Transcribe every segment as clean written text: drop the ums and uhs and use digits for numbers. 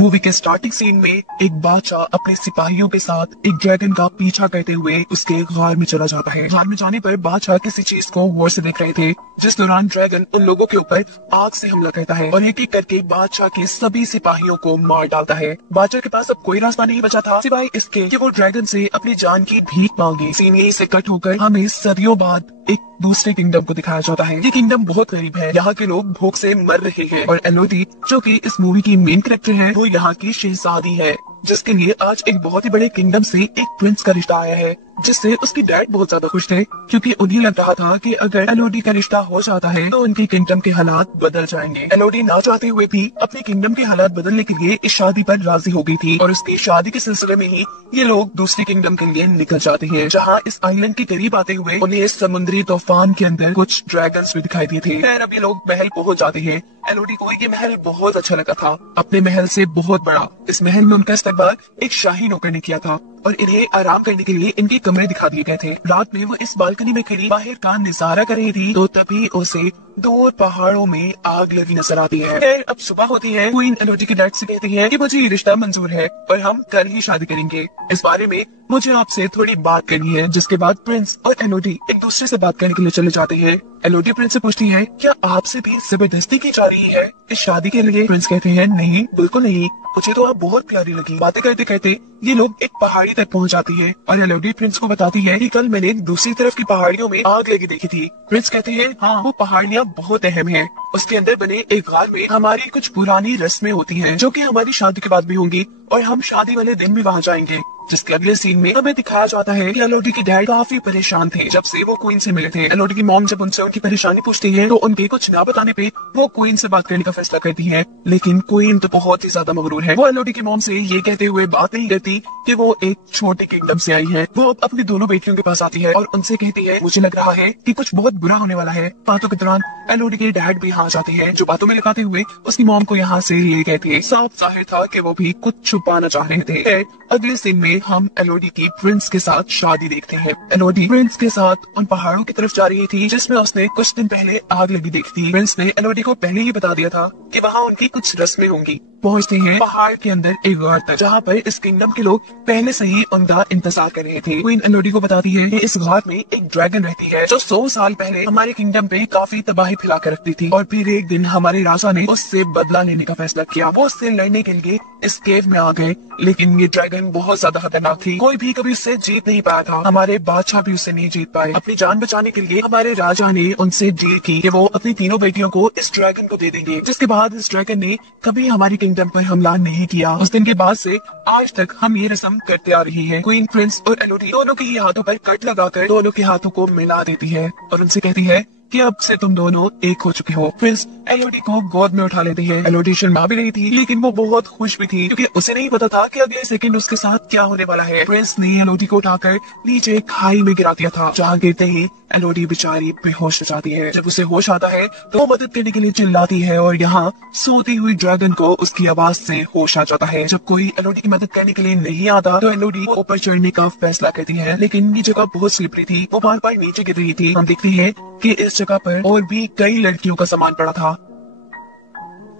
Movie के starting scene में एक बादशाह अपने सिपाहियों के साथ एक ड्रैगन का पीछा करते हुए उसके गार में चला जाता है। गार में जाने पर बादशाह किसी चीज को गौर से देख रहे थे, जिस दौरान ड्रैगन उन लोगों के ऊपर आग से हमला करता है और एक एक करके बादशाह के सभी सिपाहियों को मार डालता है। बादशाह के पास अब कोई रास्ता नहीं बचा था सिवाय इसके कि वो ड्रैगन से अपनी जान की भीख मांगे। सीन यहीं से कट होकर हमें सदियों बाद एक दूसरे किंगडम को दिखाया जाता है। ये किंगडम बहुत गरीब है, यहाँ के लोग भूख से मर रहे हैं और एलोडी जो कि इस मूवी की मेन कैरेक्टर है, वो यहाँ की शहजादी है, जिसके लिए आज एक बहुत ही बड़े किंगडम से एक प्रिंस का रिश्ता आया है, जिससे उसकी डैड बहुत ज्यादा खुश थे क्योंकि उन्हें लग रहा था कि अगर एलोडी का रिश्ता हो जाता है तो उनके किंगडम के हालात बदल जाएंगे। एलोडी ना चाहते हुए भी अपने किंगडम के हालात बदलने के लिए इस शादी पर राजी हो गई थी और उसकी शादी के सिलसिले में ही ये लोग दूसरे किंगडम के लिए निकल जाते हैं, जहाँ इस आइलैंड के करीब आते हुए उन्हें समुद्री तूफान के अंदर कुछ ड्रैगन्स भी दिखाई दिए थे। खैर अभी लोग महल पहुंच जाते हैं। एलोडी को ये महल बहुत अच्छा लगा था, अपने महल से बहुत बड़ा। इस महल में उनका इस्तेमाल एक शाही नौकर ने किया था और इन्हें आराम करने के लिए इनके कमरे दिखा दिए गए थे। रात में वो इस बालकनी में खड़ी बाहर का नजारा कर रही थी तो तभी उसे दूर पहाड़ों में आग लगी नजर आती है। अब सुबह होती है। क्वीन एलोडी के डैड से कहती है कि मुझे ये रिश्ता मंजूर है और हम कल ही शादी करेंगे। इस बारे में मुझे आपसे थोड़ी बात करनी है। जिसके बाद प्रिंस और एलोडी एक दूसरे से बात करने के लिए चले जाते हैं। एलोडी प्रिंस से पूछती है, क्या आपसे भी जबरदस्ती की जा रही है इस शादी के लिए? प्रिंस कहते हैं, नहीं बिल्कुल नहीं, मुझे तो आप बहुत प्यारी लगी। बातें करते करते ये लोग एक पहाड़ी तक पहुंच जाती है और एलोडी प्रिंस को बताती है कि कल मैंने दूसरी तरफ की पहाड़ियों में आग लगी देखी थी। प्रिंस कहते हैं, हाँ वो पहाड़ियाँ बहुत अहम है, उसके अंदर बने एक गार में हमारी कुछ पुरानी रस्में होती हैं जो कि हमारी शादी के बाद भी होंगी और हम शादी वाले दिन भी वहाँ जाएंगे। जिसके अगले सीन में हमें दिखाया जाता है कि एलोडी के डैड काफी परेशान थे जब से वो क्वीन से मिले थे। एलोडी की मॉम जब उनसे उनकी परेशानी पूछती है तो उनके कुछ ना बताने पे वो क्वीन से बात करने का फैसला करती है, लेकिन क्वीन तो बहुत ही ज्यादा मगरूर है। वो एलोडी की मॉम से ये कहते हुए बात नहीं करती कि वो एक छोटे किंगडम से आई है। वो अपनी दोनों बेटियों के पास आती है और उनसे कहती है, मुझे लग रहा है कि कुछ बहुत बुरा होने वाला है। बातों के दौरान एलोडी के डैड भी यहाँ जाते हैं, जो बातों में लगाते हुए उसकी मॉम को यहाँ से ले कहती है। साफ जाहिर था कि वो भी कुछ छुपाना चाह रहे थे। अगले सीन में हम एलोडी की प्रिंस के साथ शादी देखते हैं। एलोडी प्रिंस के साथ उन पहाड़ों की तरफ जा रही थी जिसमें उसने कुछ दिन पहले आग लगी देखी थी। प्रिंस ने एलोडी को पहले ही बता दिया था कि वहाँ उनकी कुछ रस्में होंगी। पहुंचते हैं पहाड़ के अंदर एक गार तक, जहाँ पर इस किंगडम के लोग पहले से ही उनका इंतजार कर रहे थे। क्वीन एलोडी को बताती है कि इस गार में एक ड्रैगन रहती है जो 100 साल पहले हमारे किंगडम पे काफी तबाही फैला कर रखती थी और फिर एक दिन हमारे राजा ने उससे बदला लेने का फैसला किया। वो उससे लड़ने के लिए इस केव में आ गए, लेकिन ये ड्रैगन बहुत ज्यादा खतरनाक थी, कोई भी कभी उससे जीत नहीं पाया था। हमारे बादशाह भी उससे नहीं जीत पाए। अपनी जान बचाने के लिए हमारे राजा ने उनसे डील की कि वो अपनी तीनों बेटियों को इस ड्रैगन को दे देंगे। जिसके बाद इस ड्रैगन ने कभी हमारी किंगडम पर हमला नहीं किया। उस दिन के बाद से आज तक हम ये रस्म करते आ रही हैं। क्वीन प्रिंस और एलोडी दोनों के ही हाथों पर कट लगाकर दोनों के हाथों को मिला देती है और उनसे कहती है कि अब से तुम दोनों एक हो चुके हो। प्रिंस एलोडी को गोद में उठा लेती है। एलोडी शर्मा भी रही थी, लेकिन वो बहुत खुश भी थी क्योंकि उसे नहीं पता था कि अगले सेकंड उसके साथ क्या होने वाला है। प्रिंस ने एलोडी को उठाकर नीचे खाई में गिरा दिया था, जहाँ गिरते ही एलोडी बेचारी बेहोश हो जाती है। जब उसे होश आता है तो वो मदद करने के लिए चिल्लाती है और यहाँ सोती हुई ड्रैगन को उसकी आवाज से होश आ जाता है। जब कोई एलोडी की मदद करने के लिए नहीं आता तो एलोडी ऊपर चढ़ने का फैसला करती है, लेकिन ये जगह बहुत स्लिपरी थी, वो बार बार नीचे गिर रही थी। हम देखते हैं कि इस जगह पर और भी कई लड़कियों का सामान पड़ा था।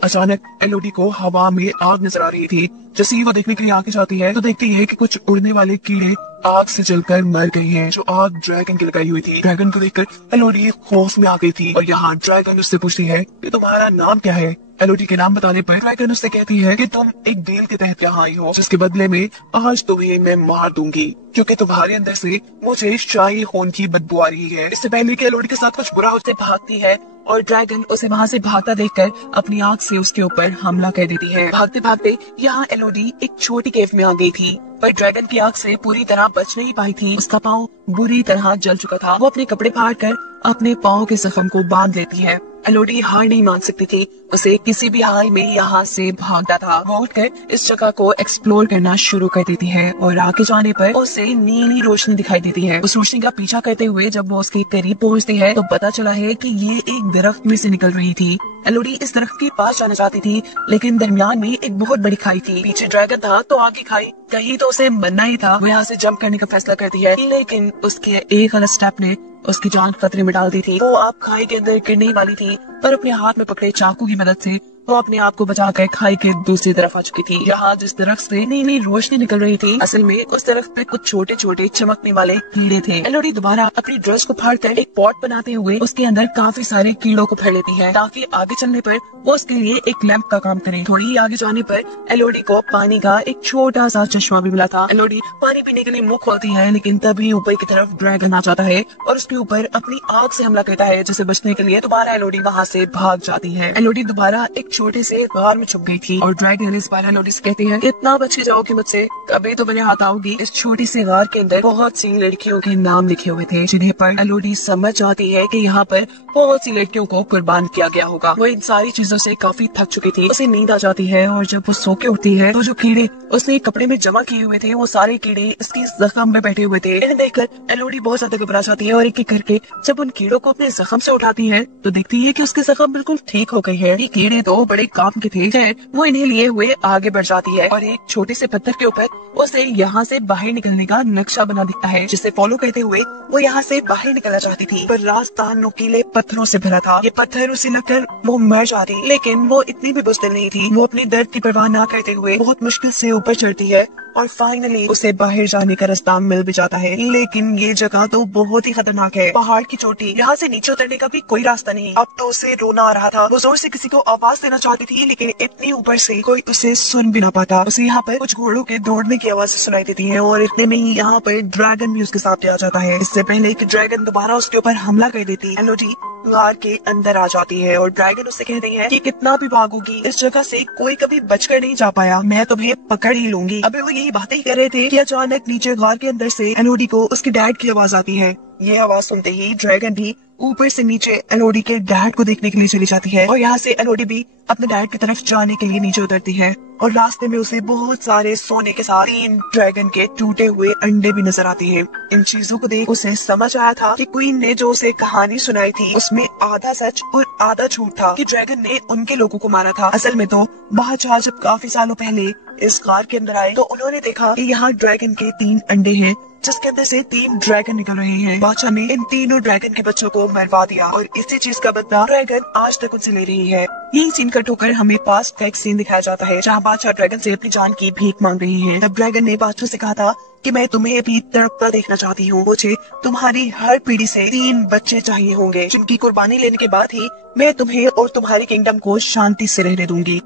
अचानक एलोडी को हवा में आग नजर आ रही थी। जैसे ही वो देखने के लिए आगे जाती है तो देखती है कि कुछ उड़ने वाले कीड़े आग से जलकर मर गए हैं, जो आग ड्रैगन की लगाई हुई थी। ड्रैगन को देखकर एलोडी खौफ में आ गई थी और यहाँ ड्रैगन उससे पूछती है कि तुम्हारा नाम क्या है। एलोडी के नाम बताने पर ड्रैगन उससे कहती है कि तुम एक डील के तहत यहाँ आई हो, जिसके बदले में आज तुम्हें मैं मार दूंगी क्योंकि तुम्हारे अंदर से मुझे शाही खून की बदबू आ रही है। इससे पहले कि एलोडी के साथ कुछ बुरा उससे भागती है और ड्रैगन उसे वहाँ से भागता देखकर अपनी आग से उसके ऊपर हमला कर देती है। भागते भागते यहाँ एलोडी एक छोटी केव में आ गई थी, पर ड्रैगन की आग से पूरी तरह बच नहीं पाई थी। उसका पाँव बुरी तरह जल चुका था। वो अपने कपड़े फाड़ कर अपने पाँव के जख्म को बांध लेती है। एलोडी हार नहीं मान सकती थी, उसे किसी भी हाल में यहाँ से भागना था। वो उठकर इस जगह को एक्सप्लोर करना शुरू कर देती है और आगे जाने पर उसे नीली रोशनी दिखाई देती है। उस रोशनी का पीछा करते हुए जब वो उसके करीब पहुँचती है तो पता चला है कि ये एक दरख्त में से निकल रही थी। एलोडी इस दरख्त के पास जाना चाहती थी, लेकिन दरमियान में एक बहुत बड़ी खाई थी। पीछे ड्रैगन था तो आगे खाई, कहीं तो उसे मरना ही था। वो यहाँ से जंप करने का फैसला करती है, लेकिन उसके एक गलत स्टेप ने उसकी जान खतरे में डाल दी थी। वो आप खाई के अंदर गिरने वाली थी, पर अपने हाथ में पकड़े चाकू की मदद से वो अपने आप को बचाकर खाई के दूसरी तरफ आ चुकी थी। यहाँ जिस दरख्त से नीली रोशनी निकल रही थी, असल में उस दरख्त पे कुछ छोटे छोटे चमकने वाले कीड़े थे। एलोडी दोबारा अपनी ड्रेस को फाड़कर एक पॉट बनाते हुए उसके अंदर काफी सारे कीड़ों को भर लेती है ताकि आगे चलने पर वो उसके लिए एक लैंप का काम करे। थोड़ी ही आगे जाने पर एलोडी को पानी का एक छोटा सा चश्मा भी मिला था। एलोडी पानी पीने के लिए मुंह खोलती है, लेकिन तभी ऊपर की तरफ ड्रैगन आ जाता है और उसके ऊपर अपनी आग से हमला करता है, जिसे बचने के लिए दोबारा एलोडी वहाँ से भाग जाती है। एलोडी दोबारा एक छोटे से गार में छुप गई थी और ड्रैगन इस बार एलोडी से कहती है, इतना बचे जाओगी मुझसे, कभी तो मेरे हाथ आओगी। इस छोटी सी गार के अंदर बहुत सी लड़कियों के नाम लिखे हुए थे, जिन्हें पर एलोडी समझ जाती है कि यहाँ पर बहुत सी लड़कियों को कुर्बान किया गया होगा। वो इन सारी चीजों से काफी थक चुकी थी। उसे नींद आ जाती है और जब वो सो के उठती है तो जो कीड़े उसने कपड़े में जमा किए हुए थे, वो सारे कीड़े उसके जख्म में बैठे हुए थे। इन्हें देखकर एलोडी बहुत ज्यादा घबरा जाती है और एक एक करके जब उन कीड़ों को अपने जख्म से उठाती है तो देखती है कि उसके जख्म बिल्कुल ठीक हो गए हैं। ये कीड़े तो बड़े काम के थे। वो इन्हें लिए हुए आगे बढ़ जाती है और एक छोटे से पत्थर के ऊपर उसे यहाँ से बाहर निकलने का नक्शा बना दिखता है, जिसे फॉलो करते हुए वो यहाँ से बाहर निकलना चाहती थी, पर रास्ता नुकीले पत्थरों से भरा था। ये पत्थर उसे लगकर वो मर जाती, लेकिन वो इतनी भी बुज़दिल नहीं थी। वो अपने दर्द की परवाह ना करते हुए बहुत मुश्किल से ऊपर चढ़ती है और फाइनली उसे बाहर जाने का रास्ता मिल भी जाता है। लेकिन ये जगह तो बहुत ही खतरनाक है, पहाड़ की चोटी, यहाँ से नीचे उतरने का भी कोई रास्ता नहीं। अब तो उसे रोना आ रहा था। वो जोर से किसी को आवाज देना चाहती थी, लेकिन इतनी ऊपर से कोई उसे सुन भी ना पाता। उसे यहाँ पर कुछ घोड़ों के दौड़ने की आवाज सुनाई देती है और इतने में ही यहाँ पर ड्रैगन भी उसके सामने आ जाता है। इससे पहले कि ड्रैगन दोबारा उसके ऊपर हमला कर देती, एलोडी गार के अंदर आ जाती है और ड्रैगन उससे कहती है कि कितना भी भागोगी, इस जगह से कोई कभी बचकर नहीं जा पाया, मैं तुम्हें पकड़ ही लूंगी। अबे वो यही बातें ही कर रहे थे कि अचानक नीचे गार के अंदर से एलोडी को उसके डैड की आवाज आती है। ये आवाज सुनते ही ड्रैगन भी ऊपर से नीचे एलोडी के डैड को देखने के लिए चली जाती है और यहाँ से एलोडी भी अपने डैड की तरफ जाने के लिए नीचे उतरती है और रास्ते में उसे बहुत सारे सोने के साथ 3 ड्रैगन के टूटे हुए अंडे भी नजर आते हैं। इन चीजों को देख उसे समझ आया था कि क्वीन ने जो उसे कहानी सुनाई थी उसमें आधा सच और आधा झूठ था, कि ड्रैगन ने उनके लोगों को मारा था। असल में तो बादशाह जब काफी सालों पहले इस गार के अंदर आए तो उन्होंने देखा कि यहाँ ड्रैगन के 3 अंडे हैं, जिसके अंदर से 3 ड्रैगन निकल रहे हैं। बादशाह ने इन तीनों ड्रैगन के बच्चों को मरवा दिया और इसी चीज का बदला ड्रैगन आज तक उनसे ले रही है। यही सीन कट होकर हमें पास्ट का एक सीन दिखाया जाता है, जहाँ बादशाह ड्रैगन से अपनी जान की भीख मांग रही है। तब ड्रैगन ने बादशाह से कहा था कि मैं तुम्हें भी तड़पता देखना चाहती हूँ, मुझे तुम्हारी हर पीढ़ी से 3 बच्चे चाहिए होंगे, जिनकी कुर्बानी लेने के बाद ही मैं तुम्हें और तुम्हारी किंगडम को शांति से रहने दूंगी।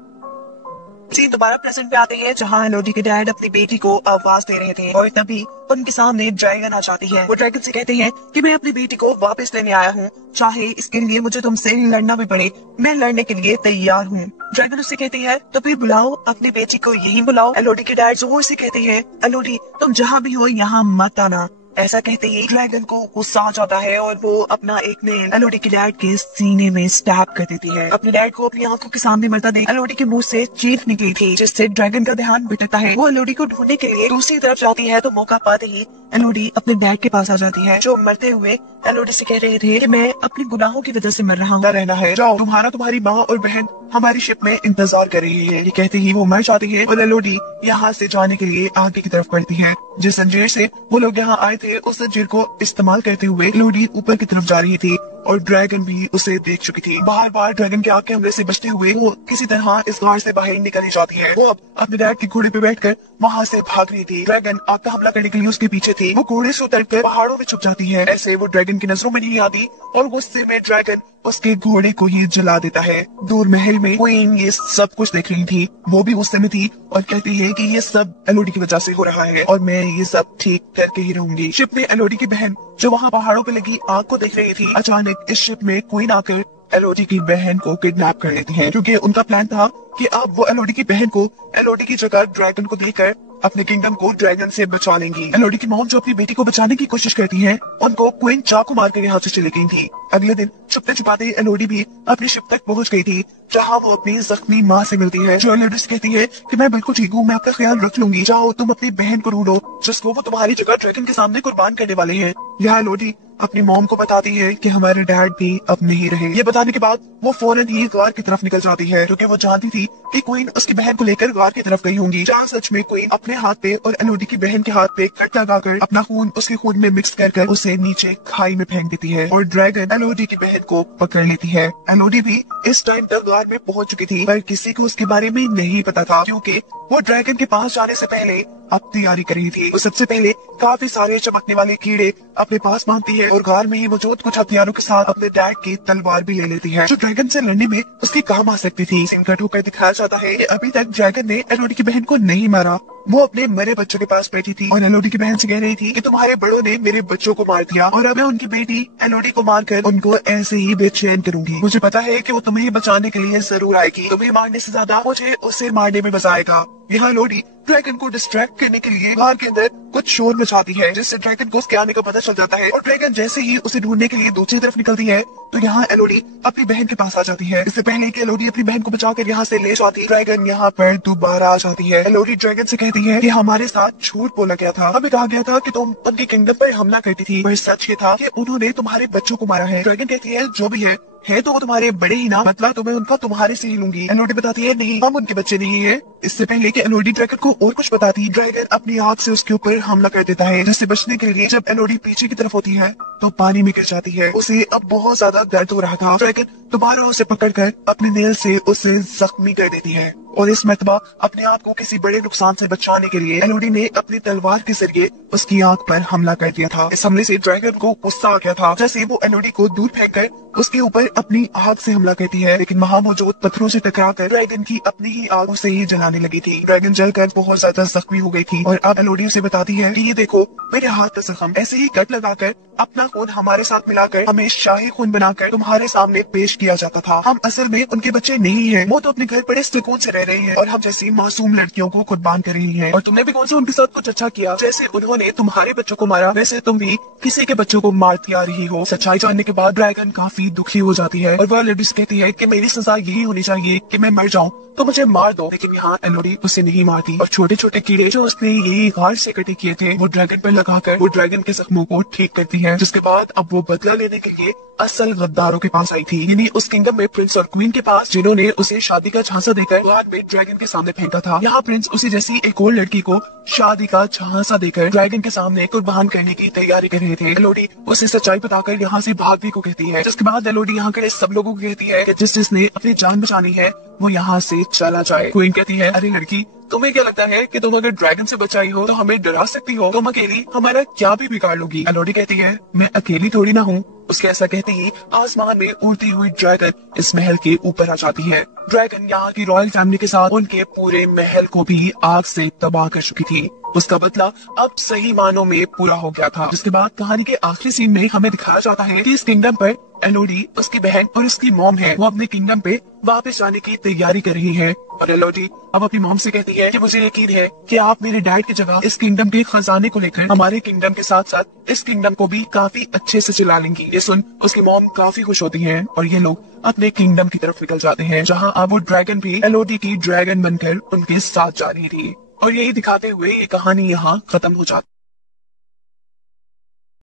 सीन दोबारा प्रेजेंट पे आते हैं, जहाँ एलोडी के डैड अपनी बेटी को आवाज दे रहे थे और तभी उनके सामने ड्रैगन आ जाती है। वो ड्रैगन से कहते हैं कि मैं अपनी बेटी को वापस लेने आया हूँ, चाहे इसके लिए मुझे तुमसे लड़ना भी पड़े, मैं लड़ने के लिए तैयार हूँ। ड्रैगन उससे कहती है तो फिर बुलाओ अपनी बेटी को, यही बुलाओ। एलोडी के डैड जोर से कहते हैं, एलोडी तुम जहाँ भी हो यहाँ मत आना। ऐसा कहते ही ड्रैगन को गुस्सा आ जाता है और वो अपना एक नेल एलोडी के डैड के सीने में स्टैब कर देती है। अपने डैड को अपनी आंखों के सामने मरता देख एलोडी के मुंह से चीख निकली थी, जिससे ड्रैगन का ध्यान भटकता है। वो एलोडी को ढूंढने के लिए दूसरी तरफ जाती है तो मौका पाते ही एलोडी अपने डैड के पास आ जाती है, जो मरते हुए एलोडी से कह रहे थे कि मैं अपने गुनाहों की वजह से मर रहा हूँ, रहना है, जाओ, तुम्हारी माँ और बहन हमारी शिप में इंतजार कर रही है। ये कहते ही वो मर जाती है और एलोडी यहाँ से जाने के लिए आगे की तरफ बढ़ती है। जिस जंजीर से वो लोग यहाँ आए थे उस जंजीर को इस्तेमाल करते हुए एलोडी ऊपर की तरफ जा रही थी और ड्रैगन भी उसे देख चुकी थी। बार बार ड्रैगन के आग के हमले से बचते हुए वो किसी तरह इस गार से बाहर निकली जाती है। वो अब अपने डैड के घोड़े पे बैठकर वहाँ से भाग रही थी। ड्रैगन आग का हमला करने के लिए उसके पीछे थी। वो घोड़े से उतरकर पहाड़ों में छुप जाती है। ऐसे वो ड्रैगन की नजरों में नहीं आती और गुस्से में ड्रैगन उसके घोड़े को ही जला देता है। दूर महल में क्वीन ये सब कुछ देख रही थी, वो भी गुस्से में थी और कहती है कि ये सब एलोडी की वजह से हो रहा है और मैं ये सब ठीक करके ही रहूंगी। शिप में एलोडी की बहन जो वहाँ पहाड़ों पे लगी आग को देख रही थी, अचानक इस शिप में क्वीन आकर एलोडी की बहन को किडनैप कर लेती है, क्योंकि उनका प्लान था कि अब वो एलोडी की बहन को एलोडी की जगह ड्रैगन को देकर अपने किंगडम को ड्रैगन से बचा लेंगी। एलोडी की मॉम जो अपनी बेटी को बचाने की कोशिश करती है, उनको क्वीन चाकू मार कर यहाँ से चली गई थी। अगले दिन छुपते छुपाते एलोडी भी अपनी शिप तक पहुँच गई थी, जहाँ वो अपनी जख्मी माँ से मिलती है, जो एलोडी से कहती है कि मैं बिल्कुल ठीक हूँ, मैं आपका ख्याल रख लूंगी, जाओ तुम अपनी बहन को ढूंढो जिसको वो तुम्हारी जगह ड्रैगन के सामने कुर्बान करने वाले हैं। यहाँ एलोडी अपनी मॉम को बताती है कि हमारे डैड भी अब नहीं रहे। ये बताने के बाद वो फौरन ही गार की तरफ निकल जाती है, क्योंकि वो जानती थी कि क्वीन उसकी बहन को लेकर गार की तरफ गई होंगी। जहाँ सच में क्वीन अपने हाथ पे और एलोडी की बहन के हाथ पे कट लगाकर अपना खून उसके खून में मिक्स कर उसे नीचे खाई में फेंक देती है और ड्रैगन एलोडी की बहन को पकड़ लेती है। एलोडी भी इस टाइम तक गार में पहुंच चुकी थी, पर किसी को उसके बारे में नहीं पता था, क्योंकि वो ड्रैगन के पास जाने से पहले अब तैयारी कर रही थी। वो सबसे पहले काफी सारे चमकने वाले कीड़े अपने पास बांधती है और गार में ही मौजूद कुछ हथियारों के साथ अपने डैड की तलवार भी ले लेती है, जो ड्रैगन से लड़ने में उसके काम आ सकती थी। सीन कट होकर दिखाया जाता है कि अभी तक ड्रैगन ने एलोडी की बहन को नहीं मारा। वो अपने मरे बच्चों के पास बैठी थी और एलोडी की बहन से कह रही थी कि तुम्हारे बड़ों ने मेरे बच्चों को मार दिया और अब मैं उनकी बेटी एलोडी को मारकर उनको ऐसे ही बेचैन करूंगी। मुझे पता है कि वो तुम्हें बचाने के लिए जरूर आएगी, तुम्हें मारने से ज्यादा मुझे उसे मारने में मजा आएगा। यहाँ एलोडी ड्रैगन को डिस्ट्रैक्ट करने के लिए गार के अंदर कुछ शोर मचाती है, जिससे ड्रैगन को उसके आने का पता चल जाता है और ड्रैगन जैसे ही उसे ढूंढने के लिए दूसरी तरफ निकलती है तो यहाँ एलोडी अपनी बहन के पास आ जाती है। इससे पहले कि एलोडी अपनी बहन को बचाकर यहाँ से ले जाती, ड्रैगन यहाँ पर दोबारा आ जाती है। एलोडी ड्रैगन से कहती है कि हमारे साथ झूठ बोला गया था, हमें कहा गया था कि तुम उनके किंगडम पर हमला करती थी, पर सच ये था कि उन्होंने तुम्हारे बच्चों को मारा है। ड्रैगन कहती है जो भी है तो वो तुम्हारे बड़े ही ना, मतलब तुम्हें उनका तुम्हारे से ही लूंगी। एलोडी बताती है नहीं, हम उनके बच्चे नहीं है। इससे पहले कि एलोडी ड्रैगन को और कुछ बताती, ड्रैगन अपनी आग से उसके ऊपर हमला कर देता है, जिससे बचने के लिए जब एलोडी पीछे की तरफ होती है तो पानी में गिर जाती है। उसे अब बहुत ज्यादा दर्द हो रहा था। ड्रैगन दोबारा उसे पकड़कर अपने नेल से उसे जख्मी कर देती है और इस मरतबा अपने आप को किसी बड़े नुकसान से बचाने के लिए एलोडी ने अपनी तलवार के जरिए उसकी आंख पर हमला कर दिया था। इस हमले से ड्रैगन को गुस्सा आ गया था, जैसे वो एलोडी को दूर फेंककर उसके ऊपर अपनी आग से हमला करती है, लेकिन वहाँ मौजूद पत्थरों से टकराकर ड्रैगन की अपनी ही आग से ही जलाने लगी थी। ड्रैगन जलकर बहुत ज्यादा जख्मी हो गई थी और अब एलोडी उसे बताती है कि ये देखो मेरे हाथ का जख्म, ऐसे ही कट लगाकर अपना खून हमारे साथ मिलाकर हमें शाही खून बनाकर तुम्हारे सामने पेश किया जाता था। हम असल में उनके बच्चे नहीं हैं, वो तो अपने घर बड़े सुकून से रह रहे हैं और हम जैसी मासूम लड़कियों को कुर्बान कर रही हैं। और तुमने भी कौन सा उनके साथ कुछ अच्छा किया, जैसे उन्होंने तुम्हारे बच्चों को मारा वैसे तुम भी किसी के बच्चों को मारती आ रही हो। सच्चाई जानने के बाद ड्रैगन काफी दुखी हो जाती है और वह एलोडी से कहती है कि मेरी सजा यही होनी चाहिए कि मैं मर जाऊं तो मुझे मार दो, लेकिन यहाँ एलोडी उसे नहीं मारती और छोटे छोटे कीड़े जो उसने यही गार से इकट्ठे किए थे वो ड्रैगन पर लगाकर वो ड्रैगन के जख्मों को ठीक करती है। जिसके बाद अब वो बदला लेने के लिए असल गद्दारों के पास आई थी, यानी उस किंगडम में प्रिंस और क्वीन के पास, जिन्होंने उसे शादी का झांसा देकर बाद में ड्रैगन के सामने फेंका था। यहाँ प्रिंस उसी जैसी एक और लड़की को शादी का झांसा देकर ड्रैगन के सामने कुर्बान करने की तैयारी कर रहे थे। एलोडी उसे सच्चाई बताकर यहाँ से भागने को कहती है, जिसके बाद एलोडी यहाँ के सब लोगों को कहती है कि जिसने अपनी जान बचानी है वो यहाँ से चला जाए। क्वीन कहती है अरे लड़की, तुम्हें क्या लगता है कि तुम अगर ड्रैगन से बचाई हो तो हमें डरा सकती हो, तुम अकेली हमारा क्या भी बिगाड़ लोगी। एलोडी कहती है मैं अकेली थोड़ी ना हूँ। उसके ऐसा कहते ही आसमान में उड़ती हुई ड्रैगन इस महल के ऊपर आ जाती है। ड्रैगन यहाँ की रॉयल फैमिली के साथ उनके पूरे महल को भी आग से तबाह कर चुकी थी। उसका बदला अब सही मानों में पूरा हो गया था। जिसके बाद कहानी के आखिरी सीन में हमें दिखाया जाता है कि इस किंगडम पर एलोडी, उसकी बहन और उसकी मॉम है, वो अपने किंगडम पे वापस जाने की तैयारी कर रही है। और एलोडी अब अपनी मॉम से कहती है कि मुझे यकीन है कि आप मेरे डैड की जगह इस किंगडम के खजाने को लेकर हमारे किंगडम के साथ साथ इस किंगडम को भी काफी अच्छे से चला लेंगी। ये सुन उसकी मॉम काफी खुश होती है और ये लोग अपने किंगडम की तरफ निकल जाते हैं, जहाँ अब वो ड्रैगन भी एलोडी की ड्रैगन बनकर उनके साथ जा रही थी। और यही दिखाते हुए ये कहानी यहाँ खत्म हो जाती है।